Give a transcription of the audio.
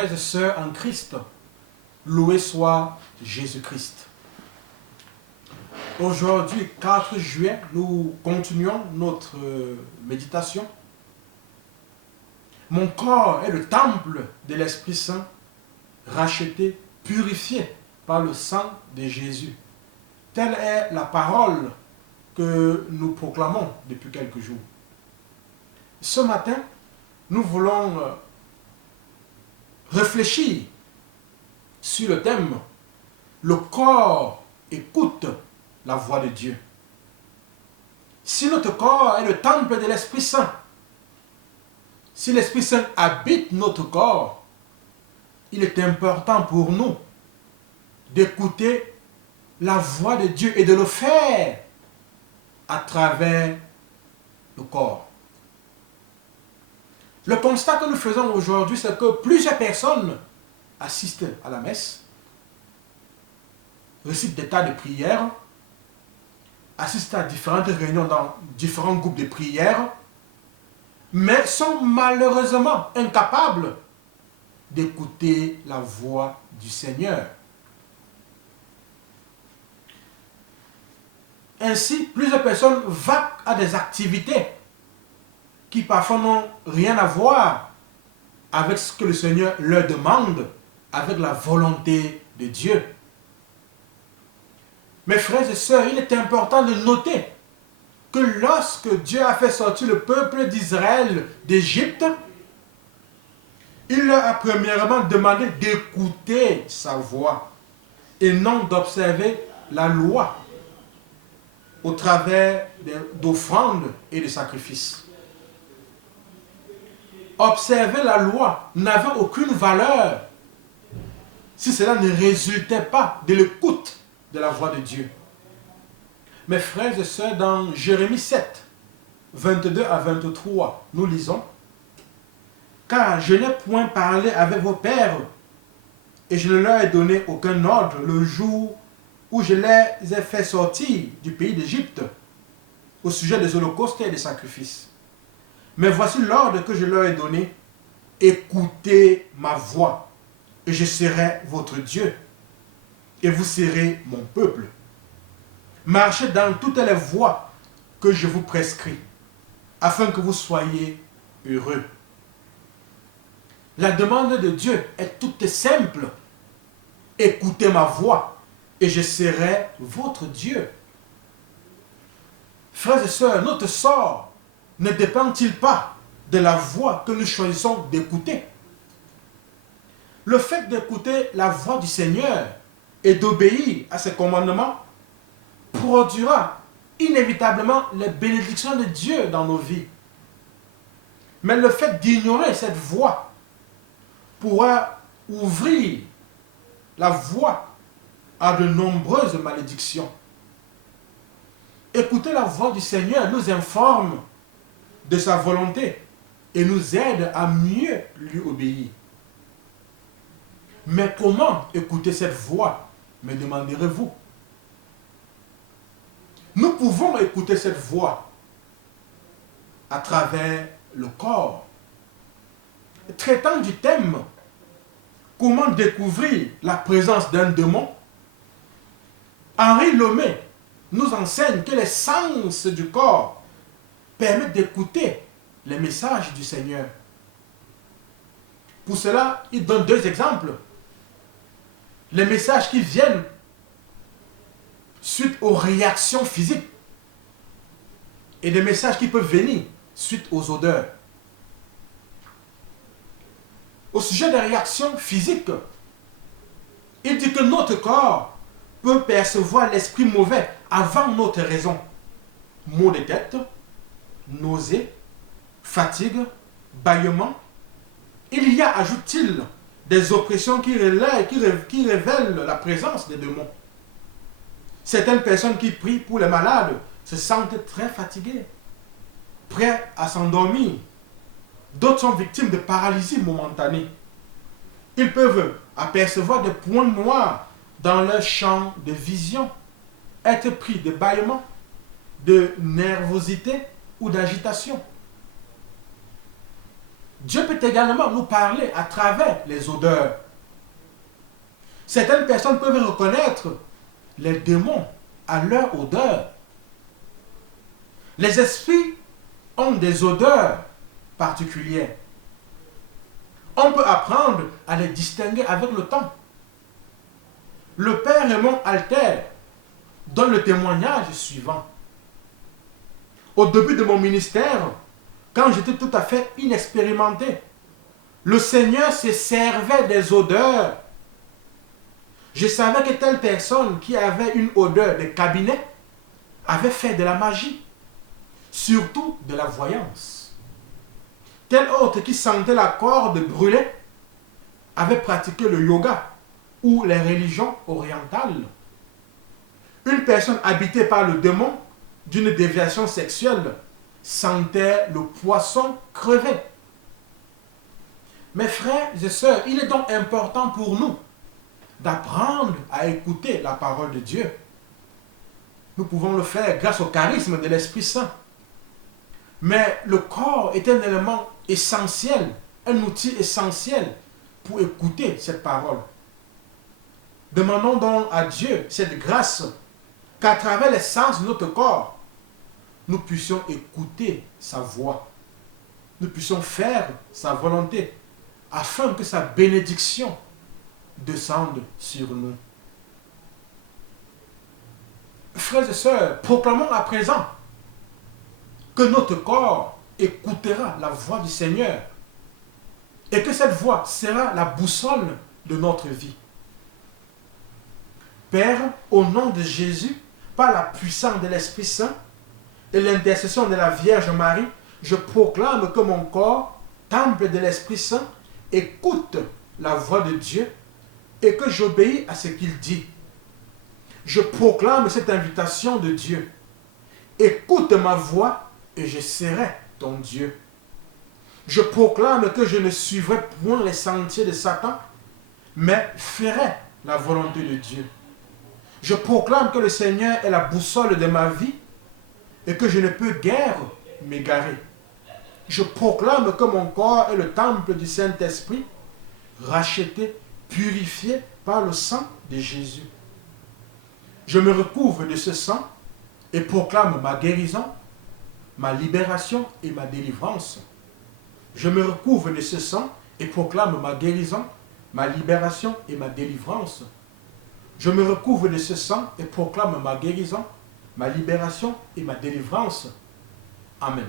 frères et sœurs en Christ, loué soit Jésus-Christ. Aujourd'hui, 4 juin, nous continuons notre méditation. Mon corps est le temple de l'Esprit Saint, racheté, purifié par le sang de Jésus. Telle est la parole que nous proclamons depuis quelques jours. Ce matin, nous voulons réfléchir sur le thème « Le corps écoute la voix de Dieu ». Si notre corps est le temple de l'Esprit Saint, si l'Esprit Saint habite notre corps, il est important pour nous d'écouter la voix de Dieu et de le faire à travers le corps. Le constat que nous faisons aujourd'hui, c'est que plusieurs personnes assistent à la messe, récitent des tas de prières, assistent à différentes réunions dans différents groupes de prières, mais sont malheureusement incapables d'écouter la voix du Seigneur. Ainsi, plusieurs personnes vaquent à des activités qui parfois n'ont rien à voir avec ce que le Seigneur leur demande, avec la volonté de Dieu. Mes frères et sœurs, il est important de noter que lorsque Dieu a fait sortir le peuple d'Israël d'Égypte, il leur a premièrement demandé d'écouter sa voix et non d'observer la loi au travers d'offrandes et de sacrifices. Observer la loi n'avait aucune valeur si cela ne résultait pas de l'écoute de la voix de Dieu. Mes frères et sœurs, dans Jérémie 7, 22 à 23, nous lisons « Car je n'ai point parlé avec vos pères, et je ne leur ai donné aucun ordre le jour où je les ai fait sortir du pays d'Égypte au sujet des holocaustes et des sacrifices. Mais voici l'ordre que je leur ai donné, écoutez ma voix, et je serai votre Dieu, et vous serez mon peuple. Marchez dans toutes les voies que je vous prescris, afin que vous soyez heureux. » La demande de Dieu est toute simple. Écoutez ma voix, et je serai votre Dieu. Frères et sœurs, notre sort ne dépend-il pas de la voix que nous choisissons d'écouter? Le fait d'écouter la voix du Seigneur et d'obéir à ses commandements produira inévitablement les bénédictions de Dieu dans nos vies. Mais le fait d'ignorer cette voix pourra ouvrir la voie à de nombreuses malédictions. Écouter la voix du Seigneur nous informe de sa volonté et nous aide à mieux lui obéir. Mais comment écouter cette voix, me demanderez-vous? Nous pouvons écouter cette voix à travers le corps. Traitant du thème « Comment découvrir la présence d'un démon ?», Henri Lomé nous enseigne que les sens du corps permettent d'écouter les messages du Seigneur. Pour cela, il donne 2 exemples. Les messages qui viennent suite aux réactions physiques et des messages qui peuvent venir suite aux odeurs. Au sujet des réactions physiques, il dit que notre corps peut percevoir l'esprit mauvais avant notre raison. Maux de tête, nausées, fatigue, bâillement. Il y a, ajoute-t-il, des oppressions qui révèlent la présence des démons. Certaines personnes qui prient pour les malades se sentent très fatiguées, prêts à s'endormir. D'autres sont victimes de paralysie momentanée. Ils peuvent apercevoir des points noirs dans leur champ de vision, être pris de bâillement, de nervosité ou d'agitation. Dieu peut également nous parler à travers les odeurs. Certaines personnes peuvent reconnaître les démons à leur odeur. Les esprits ont des odeurs particulières. On peut apprendre à les distinguer avec le temps. Le père Raymond Alter donne le témoignage suivant. Au début de mon ministère, quand j'étais tout à fait inexpérimenté, le Seigneur se servait des odeurs. Je savais que telle personne qui avait une odeur de cabinet avait fait de la magie, surtout de la voyance. Tel autre qui sentait la corde brûler avait pratiqué le yoga ou les religions orientales. Une personne habitée par le démon d'une déviation sexuelle sentait le poisson crever. Mes frères et sœurs, il est donc important pour nous d'apprendre à écouter la parole de Dieu. Nous pouvons le faire grâce au charisme de l'Esprit Saint. Mais le corps est un élément essentiel, un outil essentiel pour écouter cette parole. Demandons donc à Dieu cette grâce qu'à travers les sens de notre corps, nous puissions écouter sa voix. Nous puissions faire sa volonté afin que sa bénédiction descende sur nous. Frères et sœurs, proclamons à présent que notre corps écoutera la voix du Seigneur et que cette voix sera la boussole de notre vie. Père, au nom de Jésus, par la puissance de l'Esprit Saint et l'intercession de la Vierge Marie, je proclame que mon corps, temple de l'Esprit Saint, écoute la voix de Dieu et que j'obéis à ce qu'il dit. Je proclame cette invitation de Dieu. Écoute ma voix et je serai ton Dieu. Je proclame que je ne suivrai point les sentiers de Satan, mais ferai la volonté de Dieu. Je proclame que le Seigneur est la boussole de ma vie et que je ne peux guère m'égarer. Je proclame que mon corps est le temple du Saint-Esprit, racheté, purifié par le sang de Jésus. Je me recouvre de ce sang et proclame ma guérison, ma libération et ma délivrance. Je me recouvre de ce sang et proclame ma guérison, ma libération et ma délivrance. Je me recouvre de ce sang et proclame ma guérison, ma libération et ma délivrance. Amen.